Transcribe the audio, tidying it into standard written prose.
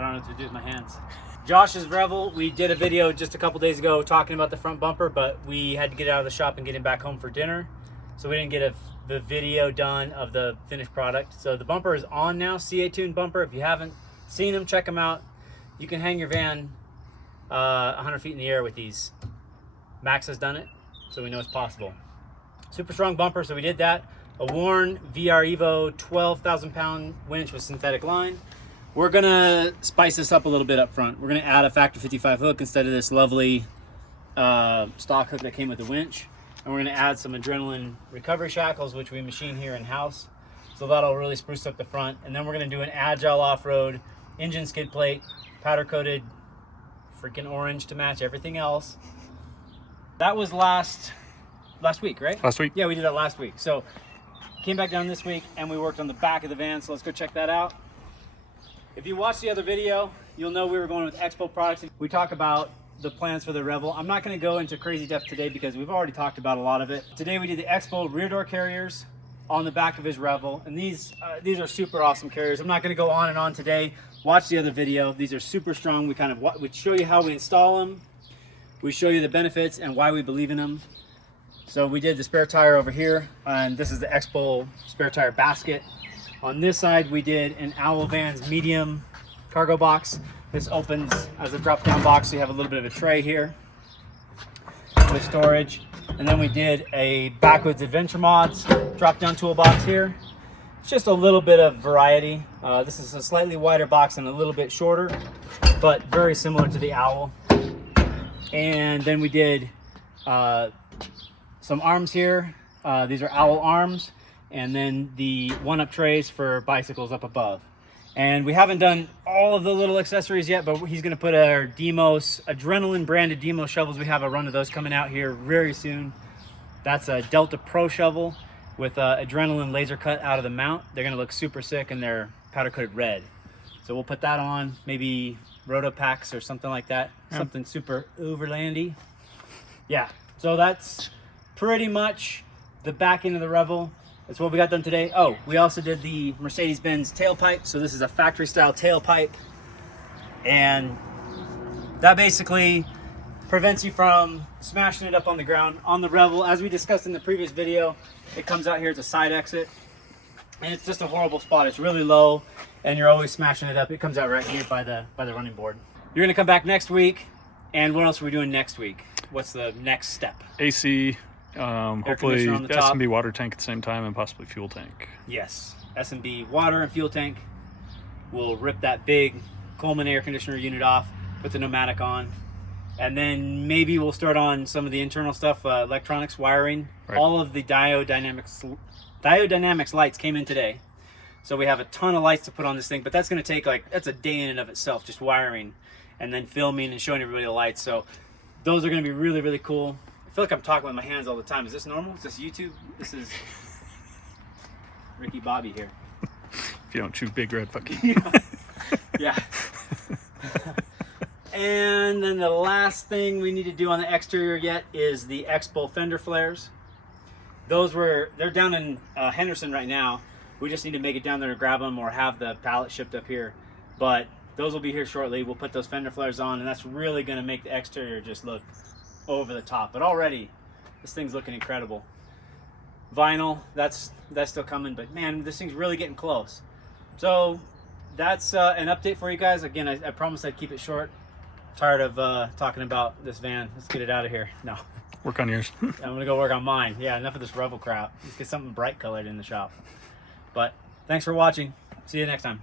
I don't know what to do with my hands. Josh's Revel, we did a video just a couple days ago talking about the front bumper, but we had to get out of the shop and get him back home for dinner. So we didn't get the video done of the finished product. So the bumper is on now, CA tuned bumper. If you haven't seen them, check them out. You can hang your van 100 feet in the air with these. Max has done it, so we know it's possible. Super strong bumper, so we did that. A Warn VR Evo 12,000 pound winch with synthetic line. We're gonna spice this up a little bit up front. We're gonna add a factor 55 hook instead of this lovely stock hook that came with the winch. And we're gonna add some adrenaline recovery shackles, which we machine here in-house. So that'll really spruce up the front. And then we're gonna do an agile off-road engine skid plate, powder coated freaking orange to match everything else. That was last week, right? Last week? Yeah, we did that last week. So came back down this week and we worked on the back of the van. So let's go check that out. If you watched the other video, you'll know we were going with Xbull products. We talk about the plans for the Revel. I'm not going to go into crazy depth today because we've already talked about a lot of it. Today we did the Xbull rear door carriers on the back of his Revel, and these are super awesome carriers. I'm not going to go on and on today. Watch the other video. These are super strong. We show you how we install them. We show you the benefits and why we believe in them. So we did the spare tire over here, and this is the Xbull spare tire basket. On this side, we did an Owl Vans medium cargo box. This opens as a drop-down box, so you have a little bit of a tray here with storage. And then we did a Backwoods Adventure Mods drop-down toolbox here. It's just a little bit of variety. This is a slightly wider box and a little bit shorter, but very similar to the Owl. And then we did some arms here. These are Owl arms, and then the one-up trays for bicycles up above. And we haven't done all of the little accessories yet, but he's going to put our Demos, Adrenaline branded Demos shovels. We have a run of those coming out here very soon. That's a Delta Pro shovel with Adrenaline laser cut out of the mount. They're going to look super sick, and they're powder coated red. So we'll put that on, maybe Roto Packs or something like that. Yeah. Something super overlandy. Yeah, so that's pretty much the back end of the Revel. That's what we got done today. Oh, we also did the Mercedes-Benz tailpipe. So this is a factory style tailpipe. And that basically prevents you from smashing it up on the ground. On the Revel, as we discussed in the previous video, it comes out here, it's a side exit. And it's just a horrible spot. It's really low and you're always smashing it up. It comes out right here by the running board. You're gonna come back next week. And what else are we doing next week? What's the next step? AC. Hopefully S&B water tank at the same time and possibly fuel tank. Yes, S&B water and fuel tank. We'll rip that big Coleman air conditioner unit off, put the pneumatic on, and then maybe we'll start on some of the internal stuff, electronics, wiring. Right. All of the diode dynamics lights came in today. So we have a ton of lights to put on this thing, but that's going to take that's a day in and of itself, just wiring and then filming and showing everybody the lights. So those are going to be really, really cool. I feel like I'm talking with my hands all the time. Is this normal? Is this YouTube? This is Ricky Bobby here. If you don't chew big red fucking. Yeah. And then the last thing we need to do on the exterior yet is the Xbull fender flares. They're down in Henderson right now. We just need to make it down there to grab them or have the pallet shipped up here. But those will be here shortly. We'll put those fender flares on, and that's really going to make the exterior just look over the top. But already this thing's looking incredible. Vinyl, that's still coming, but man, this thing's really getting close. So that's an update for you guys. Again, I promised I'd keep it short. Tired of talking about this van. Let's get it out of here. No, work on yours. I'm gonna go work on mine. Yeah, enough of this Revel crap. Let's get something bright colored in the shop. But thanks for watching. See you next time.